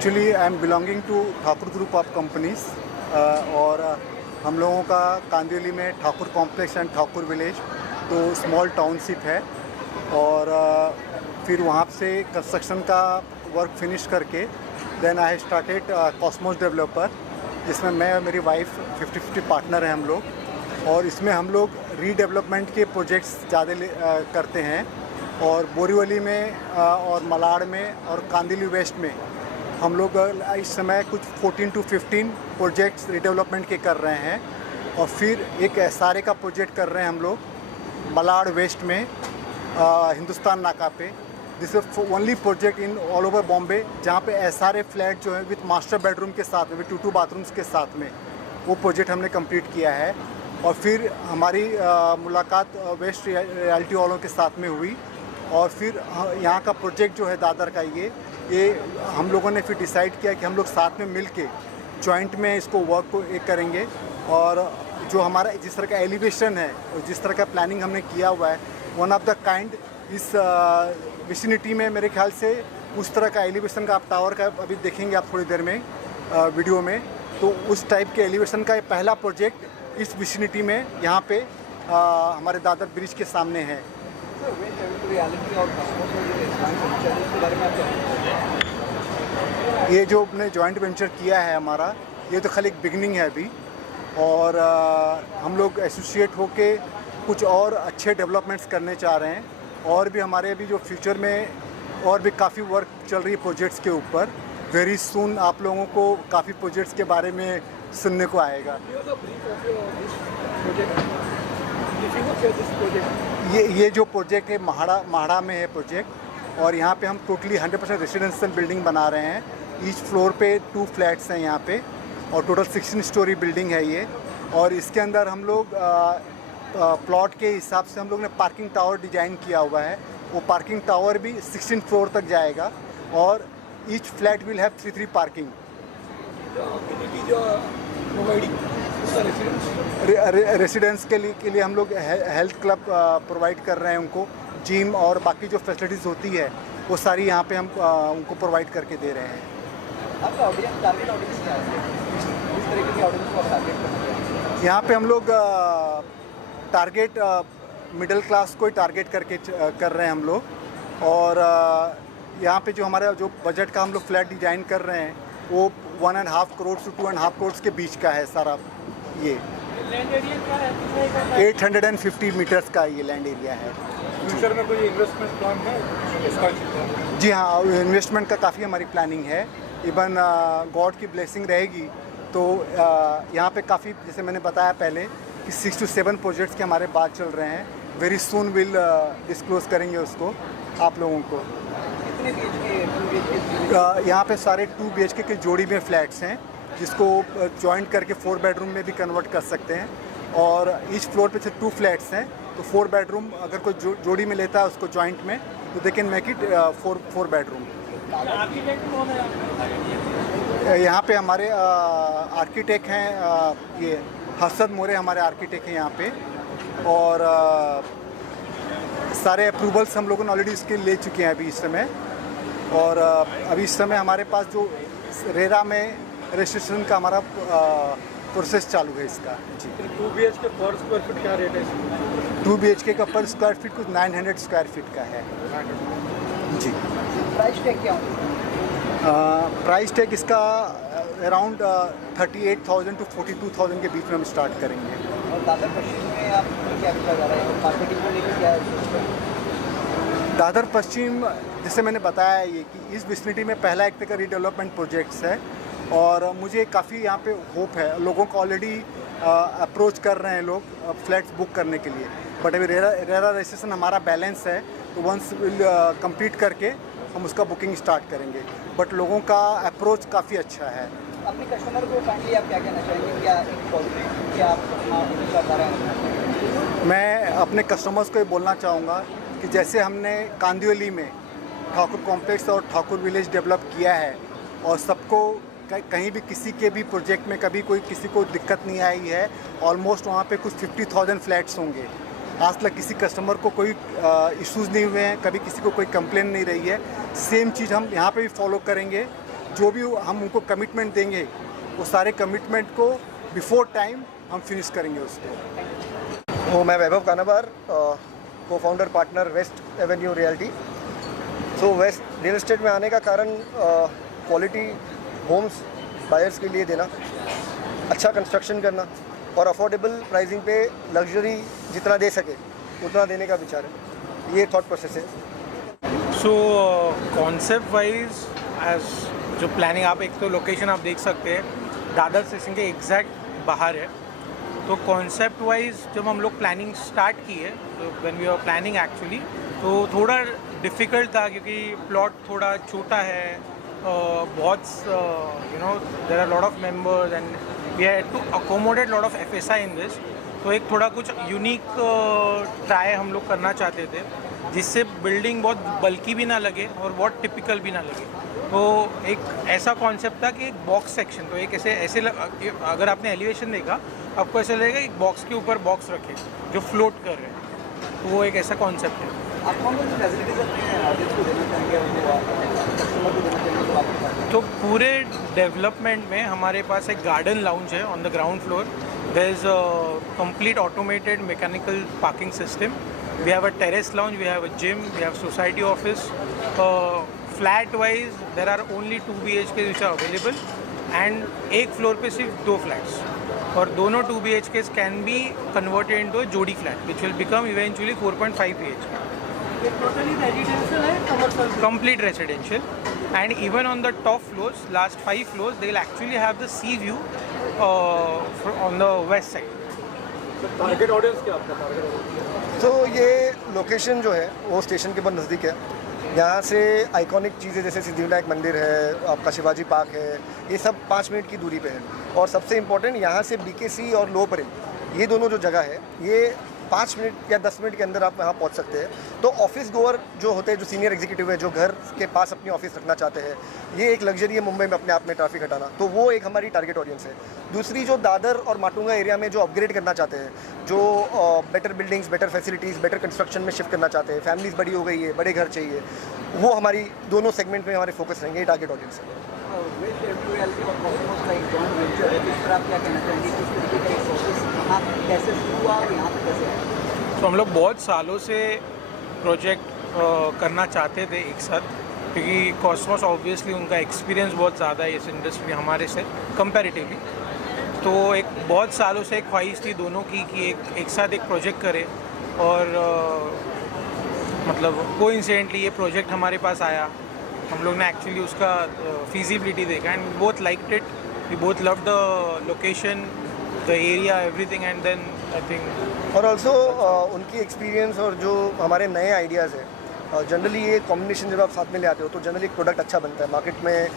Actually I am belonging to Thakur group of companies और हम लोगों का कांदिवली में Thakur complex and Thakur village तो स्मॉल टाउनशिप है और फिर वहाँ से कंस्ट्रक्शन का वर्क फिनिश करके then I started Cosmos developer, जिसमें मैं और मेरी वाइफ 50-50 पार्टनर हैं हम लोग। और इसमें हम लोग रीडेवलपमेंट के प्रोजेक्ट्स ज़्यादा करते हैं और बोरीवली में और मलाड में और कांदिवली वेस्ट में हम लोग इस समय कुछ 14 to 15 प्रोजेक्ट्स रीडेवलपमेंट के कर रहे हैं। और फिर एक एसआरए का प्रोजेक्ट कर रहे हैं हम लोग मलाड वेस्ट में हिंदुस्तान नाका पे। This is only project in all over Bombay जहाँ पे एसआरए फ्लैट जो है विथ मास्टर बेडरूम के साथ में, विथ 2 बाथरूम्स के साथ में, वो प्रोजेक्ट हमने कंप्लीट किया है। और फिर हमारी मुलाकात वेस्ट रियल्टी वालों के साथ में हुई और फिर यहाँ का प्रोजेक्ट जो है दादर का ये हम लोगों ने फिर डिसाइड किया कि हम लोग साथ में मिल के जॉइंट में इसको वर्क को एक करेंगे। और जो हमारा जिस तरह का एलिवेशन है और जिस तरह का प्लानिंग हमने किया हुआ है वन ऑफ द काइंड इस विसिनिटी में, मेरे ख्याल से उस तरह का एलिवेशन का आप टावर का अभी देखेंगे आप थोड़ी देर में वीडियो में, तो उस टाइप के एलिवेशन का ये पहला प्रोजेक्ट इस विसिनिटी में यहाँ पे हमारे दादर ब्रिज के सामने है। ये जो अपने जॉइंट वेंचर किया है हमारा, ये तो खाली एक बिगनिंग है अभी और हम लोग एसोसिएट होके कुछ और अच्छे डेवलपमेंट्स करने चाह रहे हैं। और भी हमारे अभी जो फ्यूचर में और भी काफ़ी वर्क चल रही है प्रोजेक्ट्स के ऊपर। वेरी सून आप लोगों को काफ़ी प्रोजेक्ट्स के बारे में सुनने को आएगा। ये जो प्रोजेक्ट है महाड़ा में है प्रोजेक्ट, और यहाँ पे हम टोटली 100% रेसिडेंशियल बिल्डिंग बना रहे हैं। ईच फ्लोर पे 2 फ्लैट्स हैं यहाँ पे और टोटल 16 स्टोरी बिल्डिंग है ये। और इसके अंदर हम लोग प्लॉट के हिसाब से हम लोग ने पार्किंग टावर डिजाइन किया हुआ है। वो पार्किंग टावर भी 16 फ्लोर तक जाएगा और each flat will have 3 parking. Residents के लिए हम लोग हेल्थ क्लब प्रोवाइड कर रहे हैं उनको, जिम और बाकी जो फैसिलिटीज़ होती है वो सारी यहाँ पे हम उनको प्रोवाइड करके दे रहे हैं। आपका ऑडियंस टारगेट ऑडियंस क्या है? किस तरीके की ऑडियंस को आप टारगेट करते हैं? यहाँ पे हम लोग टारगेट मिडिल क्लास को ही टारगेट करके कर रहे हैं हम लोग। और यहाँ पे जो हमारा जो बजट का हम लोग फ्लैट डिज़ाइन कर रहे हैं वो 1.5 करोड़ से 2.5 करोड़ के बीच का है सारा। ये लैंड एरिया क्या है? 850 मीटर्स का ये लैंड एरिया है। फ्यूचर में कोई इन्वेस्टमेंट प्लान है इसका? जी हाँ, इन्वेस्टमेंट का काफ़ी हमारी प्लानिंग है। इवन गॉड की ब्लेसिंग रहेगी तो यहाँ पे काफ़ी, जैसे मैंने बताया पहले कि 6 to 7 प्रोजेक्ट्स के हमारे बात चल रहे हैं। वेरी सून विल डिस्क्लोज करेंगे उसको आप लोगों को। कितने BHK? यहाँ पे सारे 2 BHK के जोड़ी में फ्लैट्स हैं जिसको जॉइंट करके 4 बेडरूम में भी कन्वर्ट कर सकते हैं। और ईच फ्लोर पे से 2 फ्लैट्स हैं तो 4 बेडरूम अगर कोई जोड़ी में लेता है उसको जॉइंट में तो they can make it 4 bedroom. यहाँ पे हमारे आर्किटेक्ट हैं ये हसद मोरे हमारे आर्किटेक्ट हैं यहाँ पे। और सारे अप्रूवल्स हम लोगों ने ऑलरेडी इसके ले चुके हैं अभी इस समय। और अभी इस समय हमारे पास जो रेरा में रजिस्ट्रेशन का हमारा प्रोसेस चालू है इसका। जी 2 BHK पर स्क्वायर फीट क्या रेट है? 2 BHK का पर स्क्वायर फीट कुछ 900 स्क्वायर फीट का है। जी प्राइस टैग क्या होगा? प्राइस टैग इसका अराउंड 38,000 to 42,000 के बीच में हम स्टार्ट करेंगे। और दादर पश्चिम में आप क्या किया जा रहा है? मार्केटिंग को लेकर क्या है? दादर पश्चिम जैसे मैंने बताया ये कि इस विसिनिटी में पहला एक तरह का रीडेवलपमेंट प्रोजेक्ट्स है और मुझे काफ़ी यहाँ पे होप है। लोगों को ऑलरेडी अप्रोच कर रहे हैं लोग फ्लैट्स बुक करने के लिए, बट अभी रेरा रजिस्ट्रेशन हमारा बैलेंस है तो वंस विल कंप्लीट करके हम उसका बुकिंग स्टार्ट करेंगे। बट लोगों का अप्रोच काफ़ी अच्छा है। अपने कस्टमर को काइंडली आप क्या कहना चाहेंगे? क्या आप बता रहे हैं? मैं अपने कस्टमर्स को ये बोलना चाहूँगा कि जैसे हमने कांदिवली में ठाकुर कॉम्प्लेक्स और ठाकुर विलेज डेवलप किया है और सबको कहीं भी किसी के भी प्रोजेक्ट में कभी कोई किसी को दिक्कत नहीं आई है। ऑलमोस्ट वहाँ पे कुछ 50,000 फ्लैट्स होंगे। आज तक किसी कस्टमर को कोई इश्यूज़ नहीं हुए हैं, कभी किसी को कोई कंप्लेन नहीं रही है। सेम चीज़ हम यहाँ पे भी फॉलो करेंगे जो भी हम उनको कमिटमेंट देंगे वो सारे कमिटमेंट को बिफोर टाइम हम फिनिश करेंगे उसको। तो मैं Vaibhav Kanabar, co founder partner West Avenue Realty. So west real estate में आने का कारण क्वालिटी होम्स बायर्स के लिए देना, अच्छा कंस्ट्रक्शन करना और अफोर्डेबल प्राइसिंग पे लग्जरी जितना दे सके उतना देने का विचार है। ये थॉट प्रोसेस है। सो कॉन्सेप्ट वाइज एज जो प्लानिंग, आप एक तो लोकेशन आप देख सकते हैं दादर स्टेशन के एग्जैक्ट बाहर है। तो कॉन्सेप्ट वाइज जब हम लोग प्लानिंग स्टार्ट की है, तो when we are planning actually, तो थोड़ा डिफ़िकल्ट था क्योंकि प्लॉट थोड़ा छोटा है, बहुत there are lot of members and we had to accommodate lot of FSI in this. तो एक थोड़ा कुछ यूनिक ट्राई हम लोग करना चाहते थे जिससे बिल्डिंग बहुत बल्कि भी ना लगे और बहुत टिपिकल भी ना लगे। तो एक ऐसा कॉन्सेप्ट था कि एक बॉक्स सेक्शन, तो एक अगर आपने एलिवेशन देखा आपको ऐसा लगेगा एक बॉक्स के ऊपर बॉक्स रखे जो फ्लोट कर रहे हैं, तो वो एक ऐसा कॉन्सेप्ट है। आप कौन कौन सी फैसिलिटीज अपने ऑडियंस को देना चाहेंगे, कस्टमर को देना चाहेंगे, तो आप बताएं। तो पूरे डेवलपमेंट में हमारे पास एक गार्डन लाउंज है on the ground floor. There is a complete automated mechanical parking system. We have a terrace lounge, we have a gym, we have society office. Flat wise there are only 2 BHK which are available and एक floor पे सिर्फ 2 flats, और दोनों 2 BHK can be converted into a जोड़ी flat which will become eventually 4.5 BHK। Totally residential है, commercial? Complete residential, and even on the top floors, last 5 floors, they will actually have the sea view on the west side. Target audience क्या आपका target audience? तो ये location जो है वो station के बहुत नज़दीक है। यहाँ से आइकॉनिक चीज़ें जैसे सिद्धिविनायक मंदिर है, आपका शिवाजी पार्क है, ये सब 5 मिनट की दूरी पे है। और सबसे इम्पोर्टेंट, यहाँ से BKC और लो परेल, ये दोनों जो जगह है ये 5 मिनट या 10 मिनट के अंदर आप यहाँ पहुँच सकते हैं। तो ऑफिस गोअर जो होते हैं, जो सीनियर एग्जीक्यूटिव है, जो घर के पास अपनी ऑफिस रखना चाहते हैं, ये एक लग्जरी है मुंबई में अपने आप में ट्रैफिक हटाना, तो वो एक हमारी टारगेट ऑडियंस है। दूसरी जो दादर और माटुंगा एरिया में जो अपग्रेड करना चाहते हैं, जो better buildings, better facilities, better construction में शिफ्ट करना चाहते हैं, फैमिलीज बड़ी हो गई है, बड़े घर चाहिए, वो हमारी दोनों सेगमेंट में हमारे फोकस रहेंगे। ये टारगेट ऑडियंस है। वेस्ट एवेन्यू रियल्टी और कॉस्मोस का एक जॉइंट वेंचर है, इस पर आप क्या कहना चाहेंगे, किस तरीके का एक प्रोसेस कहाँ कैसे शुरू हुआ और यहाँ पे कैसे आया? तो हम लोग बहुत सालों से प्रोजेक्ट करना चाहते थे एक साथ, क्योंकि कॉस्मोस ऑब्वियसली उनका एक्सपीरियंस बहुत ज़्यादा है इस इंडस्ट्री हमारे से कंपैरेटिवली। तो एक बहुत सालों से एक ख्वाहिश थी दोनों की कि एक साथ एक प्रोजेक्ट करें, और मतलब कोइंसिडेंटली ये प्रोजेक्ट हमारे पास आया। हम लोग ने एक्चुअली उसका फिजिबिलिटी देखा and both liked it, we both love the location, the area, everything, and then I think. और ऑल्सो उनकी एक्सपीरियंस और जो हमारे नए आइडियाज़ हैं, जनरली ये कॉम्बिनेशन जब आप साथ में ले आते हो तो जनरली एक प्रोडक्ट अच्छा बनता है। मार्केट में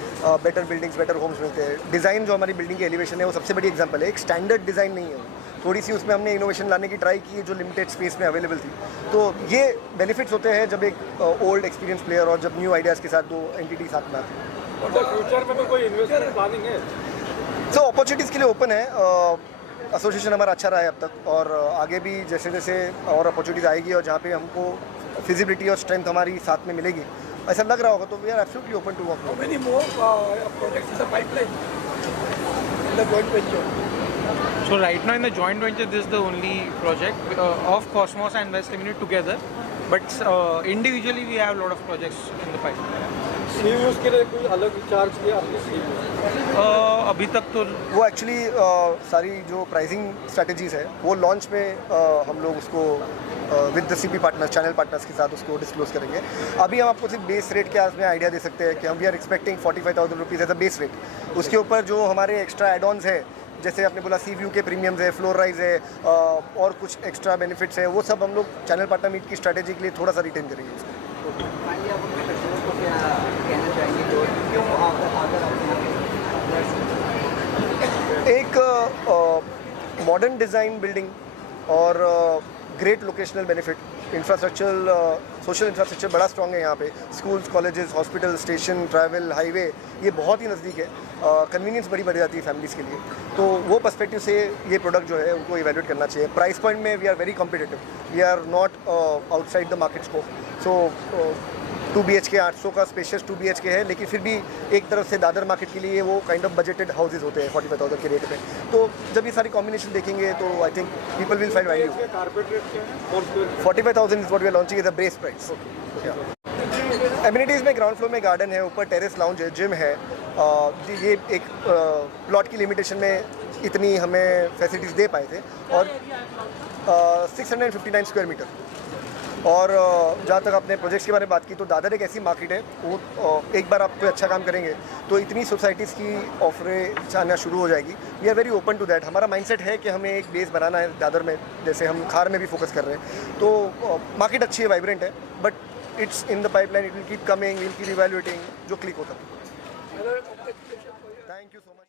बेटर बिल्डिंग्स, बेटर होम्स मिलते हैं। डिज़ाइन जो हमारी बिल्डिंग की एलिवेशन है वो सबसे बड़ी एग्जांपल है। एक स्टैंडर्ड डिज़ाइन नहीं है, थोड़ी सी उसमें हमने इनोवेशन लाने की ट्राई की जो लिमिटेड स्पेस में अवेलेबल थी। तो ये बेनिफिट्स होते हैं जब एक ओल्ड एक्सपीरियंस प्लेयर और जब न्यू आइडियाज़ के साथ 2 एंटिटी साथ में आती है। और फ्यूचर में भी कोई इन्वेस्टमेंट प्लानिंग है? तो अपॉर्चुनिटीज़ के लिए ओपन है। एसोसिएशन हमारा अच्छा रहा है अब तक, और आगे भी जैसे जैसे और अपॉर्चुनिटीज़ आएगी और जहाँ पे हमको फिजिबिलिटी और स्ट्रेंथ हमारी साथ में मिलेगी, ऐसा लग रहा होगा, तो we are absolutely open to work. How many more projects in the pipeline in the joint venture? So right now in the joint venture, this is the only project of Cosmos and West Avenue together, but individually we have a lot of projects in the pipeline. CVs के लिए कोई अलग charge किया आपने CVs? अभी तक तो वो एक्चुअली सारी जो प्राइसिंग स्ट्रेटजीज़ है वो लॉन्च में हम लोग उसको with the CP partners, channel partners के साथ उसको डिस्क्लोज करेंगे। अभी हम आपको सिर्फ बेस रेट के आसपास आइडिया दे सकते हैं कि हम we are expecting 45,000 rupees as a base rate. उसके ऊपर जो हमारे एक्स्ट्रा एड ऑन्स है, जैसे आपने बोला सी व्यू के प्रीमियम्स है, फ्लोर राइज है, और कुछ एक्स्ट्रा बेनिफिट्स है, वो सब हम लोग चैनल पार्टनर मीट की स्ट्रैटेजी के लिए थोड़ा सा रिटेन करेंगे उसको। फाइनली आप अपने कस्टमर्स को क्या कहना चाहेंगे, तो क्यों अगर आप एक मॉडर्न डिज़ाइन बिल्डिंग और great locational benefit, infrastructure, social infrastructure बड़ा स्ट्रॉन्ग है यहाँ पे। Schools, colleges, hospital, station, travel, highway, ये बहुत ही नज़दीक है। कन्वीनियंस बड़ी बढ़ जाती है फैमिलीज़ के लिए, तो वो पर्सपेक्टिव से ये प्रोडक्ट जो है उनको इवैल्यूएट करना चाहिए। प्राइस पॉइंट में we are very competitive, we are not outside the market scope, so 2 BHK 800 का स्पेशियस 2 BHK है, लेकिन फिर भी एक तरफ से दादर मार्केट के लिए वो काइंड ऑफ बजटेड हाउसेज होते हैं 45,000 के रेट पे। तो जब ये सारी कॉम्बिनेशन देखेंगे तो I think people will find value. 45,000 is what we are launching as a base price. Amenities में ग्राउंड फ्लोर में गार्डन है, ऊपर टेरेस लाउंज है, जिम है। ये एक प्लॉट की लिमिटेशन में इतनी हमें फैसिलिटीज़ दे पाए थे, और 659 स्क्वायर मीटर। और जहाँ तक आपने प्रोजेक्ट्स के बारे में बात की, तो दादर एक ऐसी मार्केट है, वो एक बार आप कोई अच्छा काम करेंगे तो इतनी सोसाइटीज़ की ऑफरें आना शुरू हो जाएगी। We are very open to that. हमारा माइंडसेट है कि हमें एक बेस बनाना है दादर में, जैसे हम खार में भी फोकस कर रहे हैं। तो मार्केट अच्छी है, वाइब्रेंट है, but it's in the pipeline, it will keep coming, will keep evaluating जो क्लिक होता है। Thank you so much.